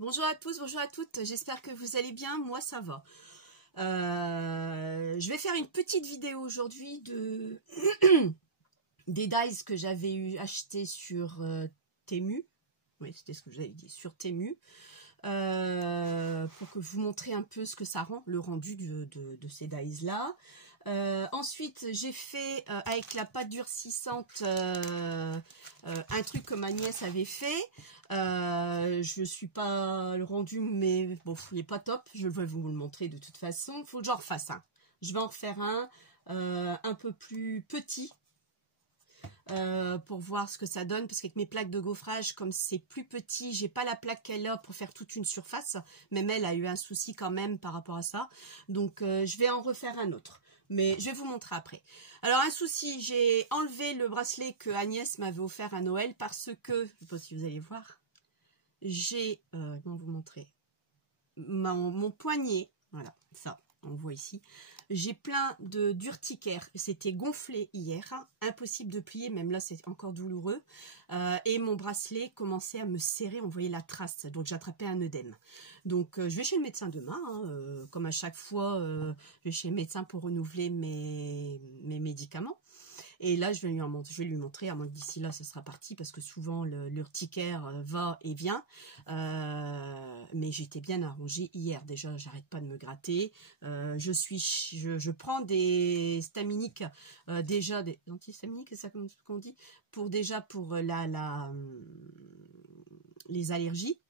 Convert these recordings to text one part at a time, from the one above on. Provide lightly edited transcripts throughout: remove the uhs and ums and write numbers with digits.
Bonjour à tous, bonjour à toutes, j'espère que vous allez bien, moi ça va. Je vais faire une petite vidéo aujourd'hui des dies que j'avais acheté sur Temu. Oui, c'était ce que j'avais dit, sur Temu. Pour que vous montrez un peu ce que ça rend, le rendu de ces dies là. Ensuite j'ai fait avec la pâte durcissante un truc que ma nièce avait fait. Je suis pas le rendu, mais bon, il n'est pas top, je vais vous le montrer de toute façon. Il faut que j'en refasse un, je vais en refaire un peu plus petit pour voir ce que ça donne, parce qu'avec mes plaques de gaufrage, comme c'est plus petit, j'ai pas la plaque qu'elle a pour faire toute une surface. Même elle a eu un souci quand même par rapport à ça, donc je vais en refaire un autre, mais je vais vous montrer après. Alors un souci, j'ai enlevé le bracelet que Agnès m'avait offert à Noël, parce que, je sais pas si vous allez voir, j'ai, comment vous montrer, mon poignet, voilà, ça, on voit ici, j'ai plein d'urticaire, c'était gonflé hier, impossible de plier, même là c'est encore douloureux, et mon bracelet commençait à me serrer, on voyait la trace, donc j'attrapais un œdème. Donc je vais chez le médecin demain, comme à chaque fois, je vais chez le médecin pour renouveler mes médicaments. Et là, je vais lui montrer, à moins que d'ici là, ça sera parti, parce que souvent, l'urticaire va et vient. Mais j'étais bien arrangée hier. Déjà, j'arrête pas de me gratter. Je prends des staminiques, déjà, des antihistaminiques, c'est ça qu'on dit, pour les allergies.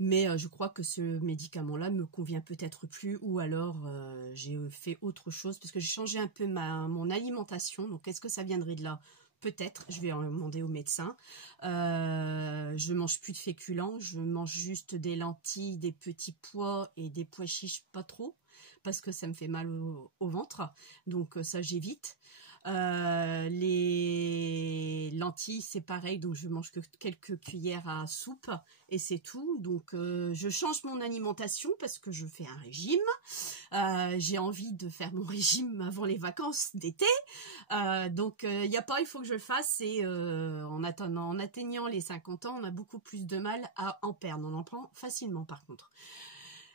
Mais je crois que ce médicament-là me convient peut-être plus, ou alors j'ai fait autre chose, parce que j'ai changé un peu mon alimentation. Donc est-ce que ça viendrait de là? Peut-être, je vais en demander au médecin. Je mange plus de féculents, je mange juste des lentilles, des petits pois et des pois chiches, pas trop, parce que ça me fait mal au ventre, donc ça j'évite. Les lentilles c'est pareil, donc je mange que quelques cuillères à soupe et c'est tout. Donc je change mon alimentation parce que je fais un régime. J'ai envie de faire mon régime avant les vacances d'été, donc il n'y a pas, il faut que je le fasse. Et en atteignant les 50 ans, on a beaucoup plus de mal à en perdre, on en prend facilement par contre.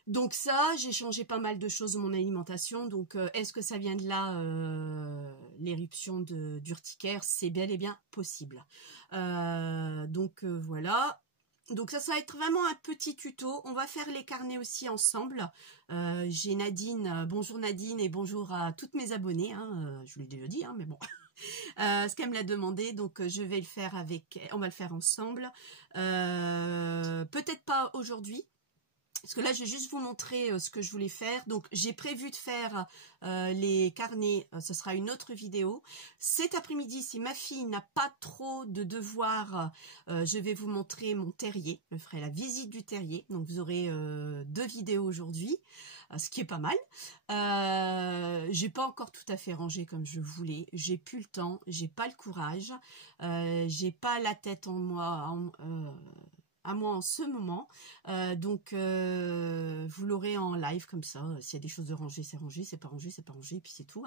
Donc ça, j'ai changé pas mal de choses dans mon alimentation. Donc est-ce que ça vient de là, l'éruption d'urticaire? C'est bel et bien possible. Donc voilà. Donc ça va être vraiment un petit tuto. On va faire les carnets aussi ensemble. J'ai Nadine, bonjour Nadine, et bonjour à toutes mes abonnées. Je vous l'ai déjà dit, mais bon. Ce qu'elle me l'a demandé, donc je vais le faire on va le faire ensemble. Peut-être pas aujourd'hui, parce que là, je vais juste vous montrer ce que je voulais faire. Donc, j'ai prévu de faire les carnets. Ce sera une autre vidéo. Cet après-midi, si ma fille n'a pas trop de devoirs, je vais vous montrer mon terrier. Je ferai la visite du terrier. Donc, vous aurez 2 vidéos aujourd'hui, ce qui est pas mal. J'ai pas encore tout à fait rangé comme je voulais. J'ai plus le temps. J'ai pas le courage. J'ai pas la tête en moi. À moi en ce moment, donc vous l'aurez en live comme ça. S'il y a des choses de ranger, c'est rangé, c'est pas rangé, c'est pas rangé, et puis c'est tout.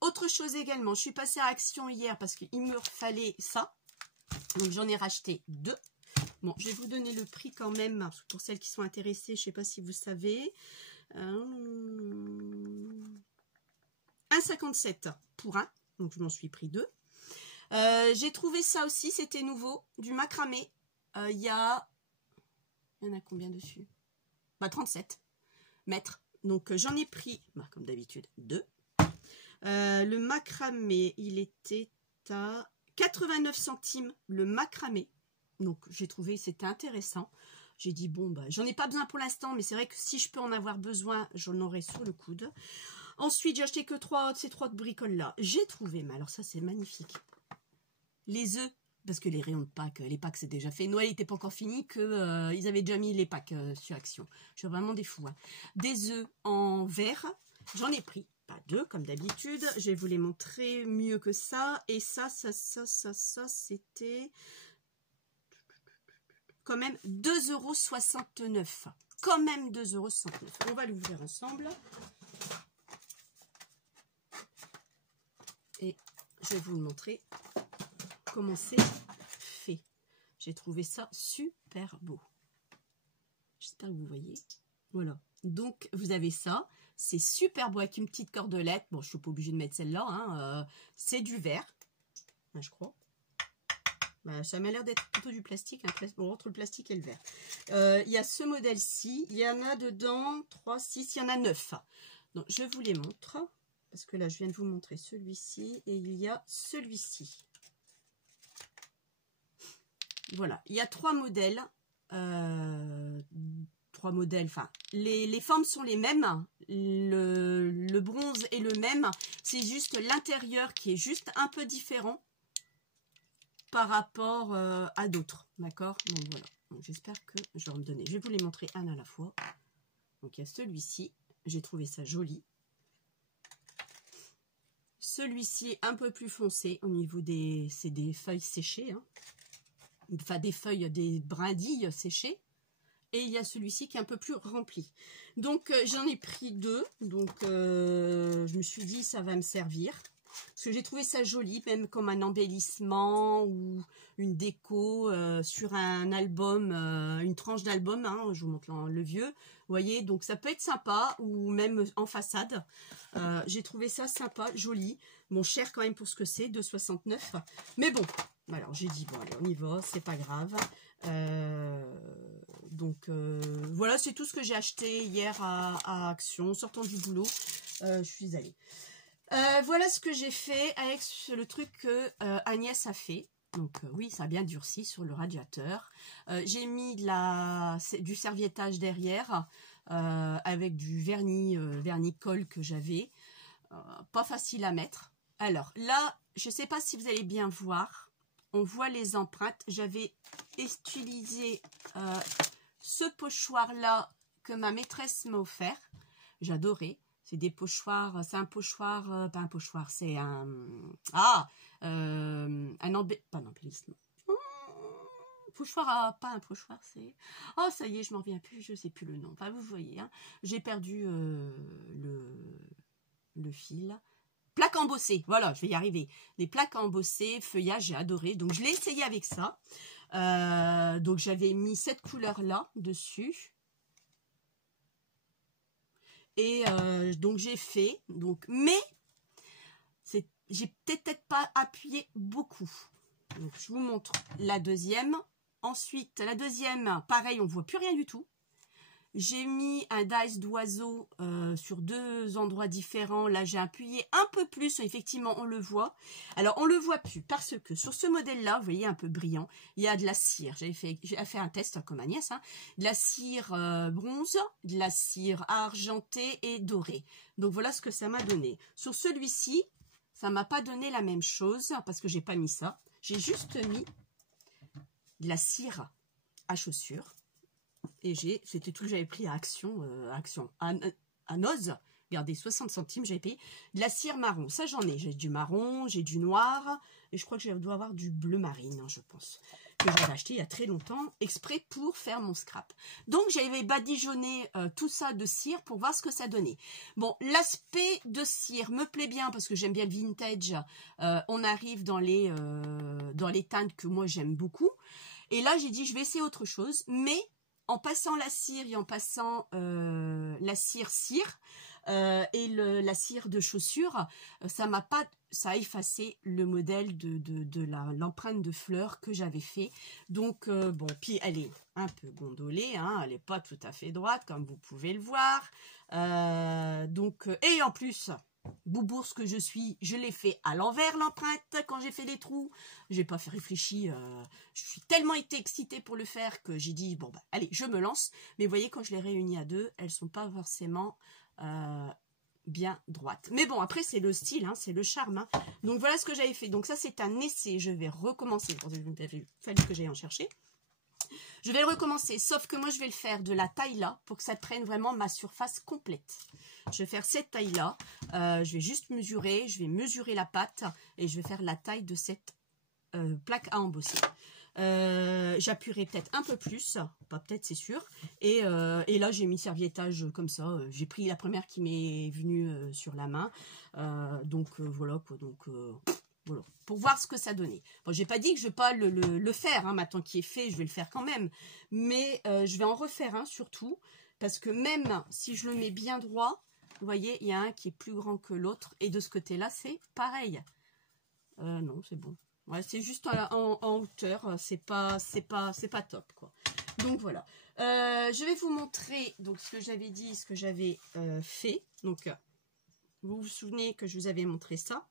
Autre chose également, je suis passée à Action hier parce qu'il me fallait ça, donc j'en ai racheté 2. Bon, je vais vous donner le prix quand même pour celles qui sont intéressées. Je sais pas si vous savez, 1,57 pour un, donc je m'en suis pris 2. J'ai trouvé ça aussi, c'était nouveau, du macramé. Il y en a combien dessus? 37 mètres. Donc j'en ai pris, comme d'habitude, 2. Le macramé, il était à 89 centimes le macramé. Donc j'ai trouvé c'était intéressant. J'ai dit bon, j'en ai pas besoin pour l'instant, mais c'est vrai que si je peux en avoir besoin, j'en aurai sur le coude. Ensuite, j'ai acheté que ces 3 bricoles là. J'ai trouvé, mais alors ça c'est magnifique, les œufs, parce que les rayons de Pâques, les Pâques c'est déjà fait, Noël n'était pas encore fini, que ils avaient déjà mis les Pâques sur Action. Je suis vraiment des fous. Des œufs en verre, j'en ai pris, pas 2 comme d'habitude, je vais vous les montrer mieux que ça. Et ça c'était quand même 2,69 €. Quand même 2,69 €. On va l'ouvrir ensemble. Et je vais vous le montrer comment c'est fait. J'ai trouvé ça super beau. J'espère que vous voyez. Voilà. Donc, vous avez ça. C'est super beau avec une petite cordelette. Bon, je ne suis pas obligée de mettre celle-là. Hein. C'est du verre, je crois. Bah, ça m'a l'air d'être plutôt du plastique. Bon, entre le plastique et le verre. Il y a ce modèle-ci. Il y en a dedans 3, 6. Il y en a 9. Donc, je vous les montre. Parce que là, je viens de vous montrer celui-ci. Et il y a celui-ci. Voilà. Il y a 3 modèles. 3 modèles. Enfin, les formes sont les mêmes. Le bronze est le même. C'est juste l'intérieur qui est juste un peu différent par rapport à d'autres. D'accord? Donc, voilà. J'espère que je vais me donner. Je vais vous les montrer un à la fois. Donc, il y a celui-ci. J'ai trouvé ça joli. Celui-ci un peu plus foncé au niveau des... C'est des feuilles séchées. Hein. Enfin, des feuilles, des brindilles séchées. Et il y a celui-ci qui est un peu plus rempli. Donc, j'en ai pris 2. Donc, je me suis dit, ça va me servir. Parce que j'ai trouvé ça joli, même comme un embellissement ou une déco sur un album, une tranche d'album. Hein, je vous montre le vieux. Vous voyez, donc ça peut être sympa ou même en façade. J'ai trouvé ça sympa, joli. Bon, cher quand même pour ce que c'est, 2,69 €. Mais bon, alors j'ai dit, bon, allez, on y va, c'est pas grave. Donc, voilà, c'est tout ce que j'ai acheté hier à Action, en sortant du boulot. Je suis allée. Voilà ce que j'ai fait avec le truc que Agnès a fait. Donc oui, ça a bien durci sur le radiateur. J'ai mis du serviettage derrière avec du vernis colle que j'avais. Pas facile à mettre. Alors là, je ne sais pas si vous allez bien voir. On voit les empreintes. J'avais utilisé ce pochoir-là que ma maîtresse m'a offert. J'adorais. C'est des pochoirs, c'est un pochoir, pas un pochoir, c'est un... pas un embellissement. Pochoir, pas un pochoir, c'est... Oh, ça y est, je m'en reviens plus, je sais plus le nom. Enfin, vous voyez, hein, j'ai perdu le fil. Plaques embossées, voilà, je vais y arriver. Les plaques embossées, feuillage, j'ai adoré. Donc, je l'ai essayé avec ça. Donc, j'avais mis cette couleur-là dessus. Et donc j'ai fait, mais j'ai peut-être pas appuyé beaucoup. Donc je vous montre la deuxième. Ensuite, la deuxième, pareil, on ne voit plus rien du tout. J'ai mis un dice d'oiseau sur 2 endroits différents. Là, j'ai appuyé un peu plus. Effectivement, on le voit. Alors, on le voit plus parce que sur ce modèle-là, vous voyez, un peu brillant, il y a de la cire. J'ai fait un test comme Agnès. Hein, de la cire bronze, de la cire argentée et dorée. Donc, voilà ce que ça m'a donné. Sur celui-ci, ça m'a pas donné la même chose parce que j'ai pas mis ça. J'ai juste mis de la cire à chaussures. Et c'était tout que j'avais pris à Action, à Noz. Regardez, 60 centimes, j'avais payé de la cire marron. Ça, j'en ai. J'ai du marron, j'ai du noir. Et je crois que je dois avoir du bleu marine, hein, je pense. Que j'avais acheté il y a très longtemps, exprès pour faire mon scrap. Donc, j'avais badigeonné tout ça de cire pour voir ce que ça donnait. Bon, l'aspect de cire me plaît bien parce que j'aime bien le vintage. On arrive dans les teintes que moi, j'aime beaucoup. Et là, j'ai dit, je vais essayer autre chose. Mais... en passant la cire et en passant la cire et la cire de chaussure, ça a effacé le modèle de l'empreinte de fleurs que j'avais fait. Donc bon, puis elle est un peu gondolée, hein, elle n'est pas tout à fait droite comme vous pouvez le voir. Et en plus, boubourse que je suis, je l'ai fait à l'envers l'empreinte quand j'ai fait les trous. J'ai pas fait réfléchir. Je suis tellement été excitée pour le faire que j'ai dit bon bah allez, je me lance. Mais vous voyez, quand je les réunis à deux, elles sont pas forcément bien droites. Mais bon, après c'est le style, hein, c'est le charme. Hein. Donc voilà ce que j'avais fait. Donc ça c'est un essai. Je vais recommencer. Il fallait que j'aille en chercher. Je vais le recommencer, sauf que moi je vais le faire de la taille là pour que ça prenne vraiment ma surface complète. Je vais faire cette taille là, je vais juste mesurer, je vais mesurer la pâte et je vais faire la taille de cette plaque à embosser. J'appuierai peut-être un peu plus, pas peut-être c'est sûr, et là j'ai mis serviettage comme ça, j'ai pris la première qui m'est venue sur la main, voilà quoi, donc Voilà, pour voir ce que ça donnait. Bon, j'ai pas dit que je vais pas le faire, hein, maintenant qu'il est fait, je vais le faire quand même. Mais je vais en refaire un surtout, parce que même si je le mets bien droit, vous voyez, il y a un qui est plus grand que l'autre, et de ce côté-là, c'est pareil. Non, c'est bon. Ouais, c'est juste en hauteur, c'est pas top, quoi. Donc voilà. Je vais vous montrer donc ce que j'avais dit, ce que j'avais fait. Donc, vous vous souvenez que je vous avais montré ça.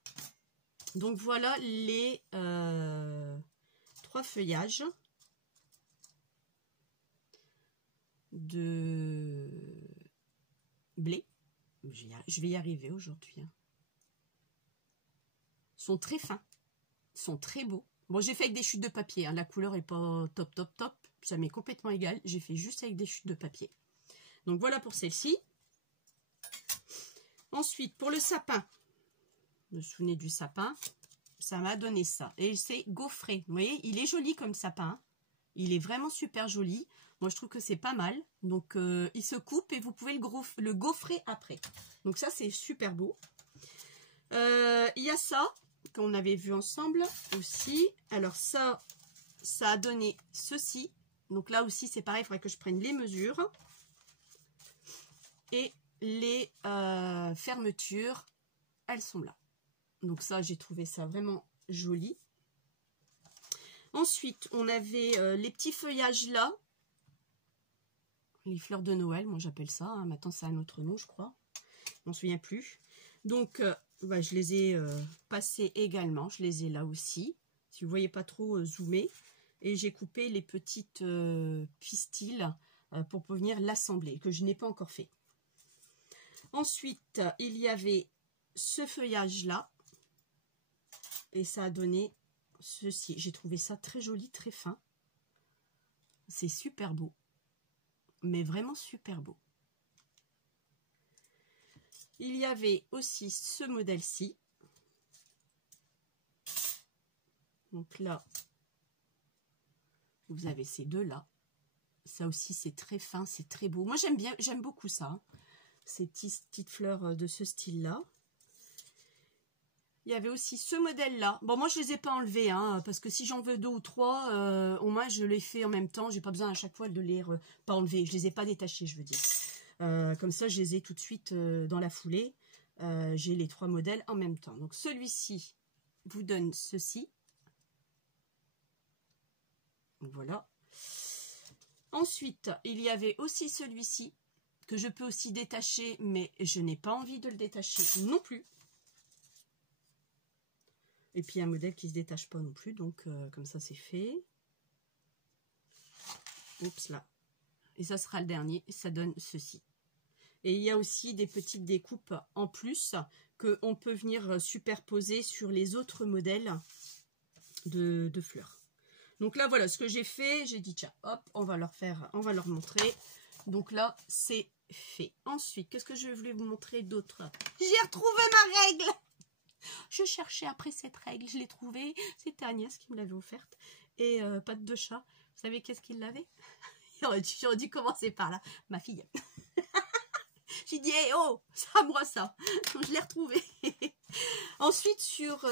Donc voilà les 3 feuillages de blé. Je vais y arriver aujourd'hui. Hein. Ils sont très fins, ils sont très beaux. Bon, j'ai fait avec des chutes de papier. Hein. La couleur est pas top. Ça m'est complètement égal. J'ai fait juste avec des chutes de papier. Donc voilà pour celle-ci. Ensuite, pour le sapin. Vous vous souvenez du sapin, ça m'a donné ça. Et c'est gaufré. Vous voyez, il est joli comme sapin. Il est vraiment super joli. Moi, je trouve que c'est pas mal. Donc, il se coupe et vous pouvez le gaufrer après. Donc, ça, c'est super beau. Il y a ça qu'on avait vu ensemble aussi. Alors, ça a donné ceci. Donc, là aussi, c'est pareil. Il faudrait que je prenne les mesures. Et les fermetures, elles sont là. Donc ça, j'ai trouvé ça vraiment joli. Ensuite, on avait les petits feuillages là. Les fleurs de Noël, moi j'appelle ça. Hein. Maintenant, c'est un autre nom, je crois. Je m'en souviens plus. Donc, je les ai passés également. Je les ai là aussi. Si vous ne voyez pas trop zoomer. Et j'ai coupé les petites pistils pour venir l'assembler, que je n'ai pas encore fait. Ensuite, il y avait ce feuillage là. Et ça a donné ceci. J'ai trouvé ça très joli, très fin. C'est super beau. Mais vraiment super beau. Il y avait aussi ce modèle-ci. Donc là, vous avez ces deux-là. Ça aussi, c'est très fin, c'est très beau. Moi, j'aime beaucoup ça. Hein. Ces petites fleurs de ce style-là. Il y avait aussi ce modèle-là. Bon, moi, je ne les ai pas enlevés, hein, parce que si j'en veux 2 ou 3, au moins, je les fais en même temps. Je n'ai pas besoin à chaque fois de les pas enlever. Je ne les ai pas détachés, je veux dire. Comme ça, je les ai tout de suite dans la foulée. J'ai les 3 modèles en même temps. Donc, celui-ci vous donne ceci. Voilà. Ensuite, il y avait aussi celui-ci, que je peux aussi détacher, mais je n'ai pas envie de le détacher non plus. Et puis un modèle qui ne se détache pas non plus, donc comme ça c'est fait. Oups là. Et ça sera le dernier, et ça donne ceci. Et il y a aussi des petites découpes en plus qu'on peut venir superposer sur les autres modèles de fleurs. Donc là voilà ce que j'ai fait, j'ai dit tiens hop, on va leur montrer. Donc là c'est fait. Ensuite, qu'est-ce que je voulais vous montrer d'autre? J'ai retrouvé ma règle. Je cherchais après cette règle, je l'ai trouvée. C'était Agnès qui me l'avait offerte. Et patte de chat. Vous savez qu'est-ce qu'il l'avait? J'aurais dû commencer par là. Ma fille. J'ai dit, hey, oh, c'est à moi ça. Donc je l'ai retrouvée. Ensuite, sur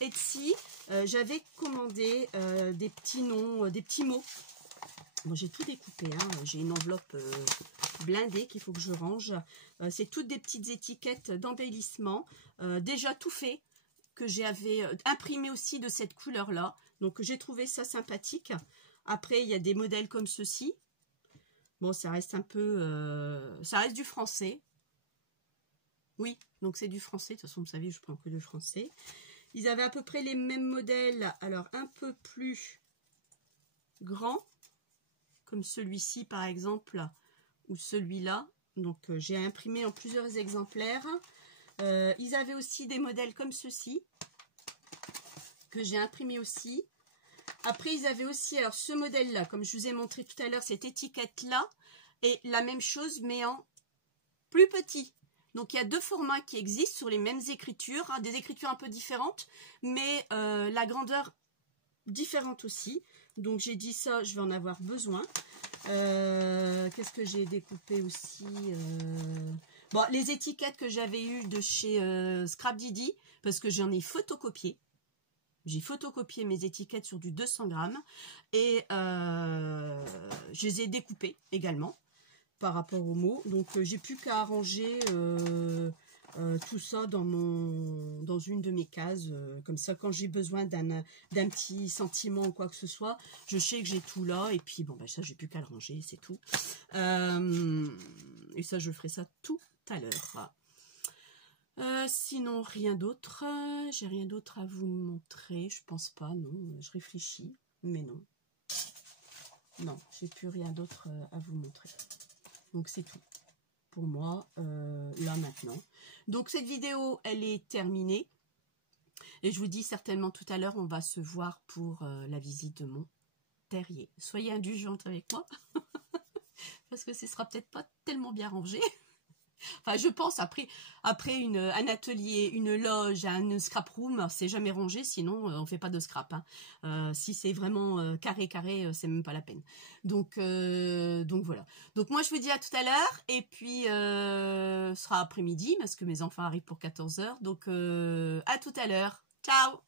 Etsy, j'avais commandé des petits noms, des petits mots. Bon, j'ai tout découpé. Hein. J'ai une enveloppe blindée qu'il faut que je range. C'est toutes des petites étiquettes d'embellissement. Déjà tout fait. Que j'avais imprimé aussi de cette couleur-là. Donc, j'ai trouvé ça sympathique. Après, il y a des modèles comme ceci. Bon, ça reste un peu... ça reste du français. Oui, donc c'est du français. De toute façon, vous savez, je prends que du français. Ils avaient à peu près les mêmes modèles. Alors, un peu plus grand. Comme celui-ci, par exemple. Ou celui-là. Donc, j'ai imprimé en plusieurs exemplaires. Ils avaient aussi des modèles comme ceci. Que j'ai imprimé aussi. Après, ils avaient aussi, alors ce modèle-là, comme je vous ai montré tout à l'heure, cette étiquette-là, et la même chose, mais en plus petit. Donc, il y a 2 formats qui existent sur les mêmes écritures, hein, des écritures un peu différentes, mais la grandeur différente aussi. Donc, j'ai dit ça, je vais en avoir besoin. Qu'est-ce que j'ai découpé aussi Bon, les étiquettes que j'avais eues de chez Scrap Didi, parce que j'en ai photocopié. J'ai photocopié mes étiquettes sur du 200 grammes et je les ai découpées également par rapport aux mots. Donc, j'ai plus qu'à arranger tout ça dans une de mes cases. Comme ça, quand j'ai besoin d'un petit sentiment ou quoi que ce soit, je sais que j'ai tout là. Et puis, bon, ben, ça, j'ai plus qu'à le ranger, c'est tout. Et ça, je ferai ça tout à l'heure. Sinon, rien d'autre. J'ai rien d'autre à vous montrer. Je pense pas, non. Je réfléchis, mais non. Non, j'ai plus rien d'autre à vous montrer. Donc, c'est tout pour moi, là, maintenant. Donc, cette vidéo, elle est terminée. Et je vous dis certainement tout à l'heure, on va se voir pour la visite de mon terrier. Soyez indulgente avec moi. Parce que ce sera peut-être pas tellement bien rangé. Enfin, je pense, après un atelier, une loge, un scrap room, c'est jamais rangé, sinon on fait pas de scrap. Hein. Si c'est vraiment carré, c'est même pas la peine. Donc voilà. Donc moi, je vous dis à tout à l'heure, et puis ce sera après-midi, parce que mes enfants arrivent pour 14 h. Donc à tout à l'heure. Ciao!